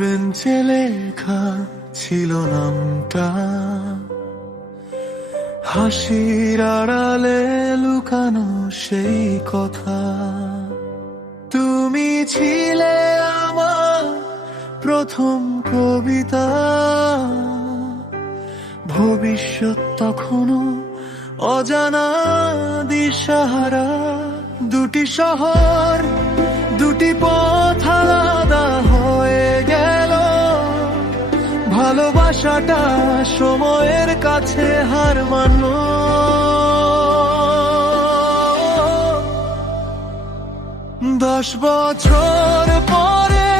বেঞ্চে লেখা ছিল নামটা, হাসির আড়ালে লুকানো সেই কথা। তুমি ছিলে আমার প্রথম কবিতা, ভবিষ্যৎ তখনো অজানা দিশাহারা। দুটি শহর, দুটি পথ আলাদা হয়ে গেল, ভালোবাসাটা সময়ের কাছে হার মানল। 10 বছর পরে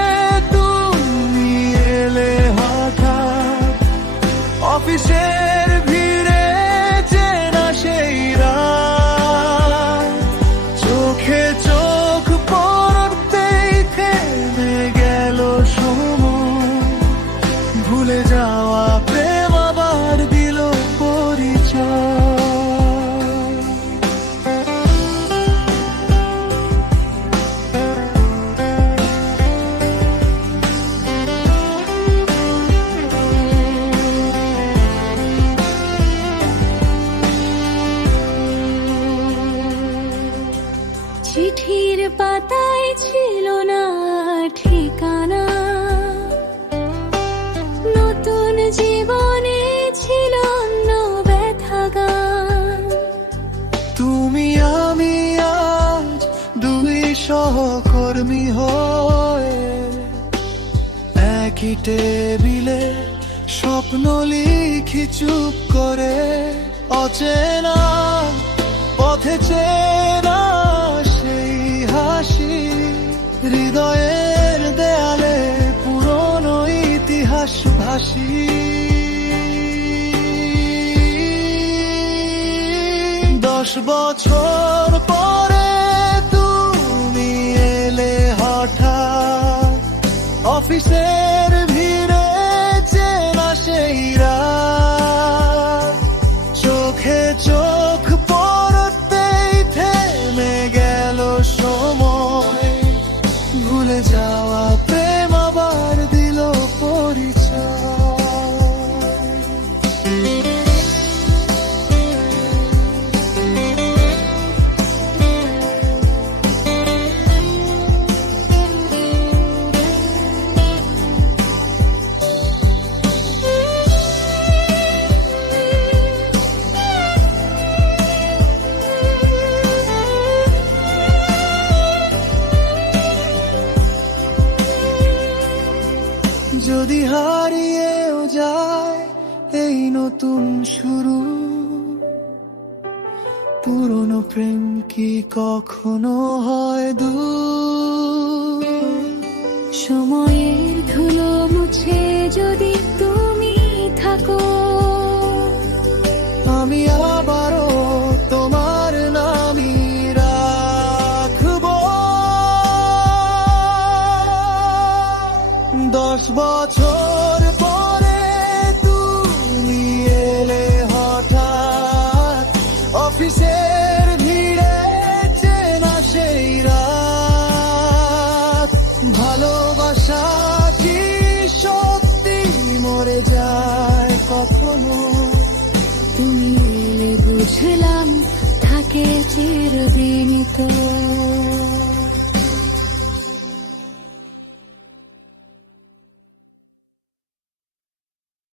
তুমি এলে হঠাৎ, অফিসের ভিড়ে চেনা সেই রাত। চোখে চোখ পড়তেই থেমে গেল সময়, ভুলে যাওয়া প্রেম আবার দিল পরিচয়। চিঠির পাতায় ছিল না ঠিকানা, নতুন জীবনে ছিল অন্য ব্যথা গান। তুমি আমি আজ দুই সহকর্মী হয়ে, একই টেবিলে স্বপ্ন লিখি চুপ করে। অচেনা পথে চেনা সেই হাসি, হৃদয়ের দেয়ালে পুরনো ইতিহাস ভাসি। 10 বছর পরে তুমি এলে হঠাৎ, অফিসের ভিড়ে চেনা সেই রাত। চোখে চোখ পড়তেই থেমে গেল সময়, ভুলে যাওয়া প্রেম আবার দিল পরিচয়। যদি হারিয়েও যায় এই নতুন শুরু, পুরনো প্রেম কি কখনো হয় দূর? সময়ের ধুলো মুছে যদি তুমি থাকো, আমি আবারও তোমার নামই রাখবো। 10 বছর পরে তুমি এলে হঠাৎ, অফিসের ভিড়ে চেনা সেই রাত। ভালোবাসা কি সত্যি মরে যায় কখনো? তুমি এলে বুঝলাম থাকে চিরদিনই তো।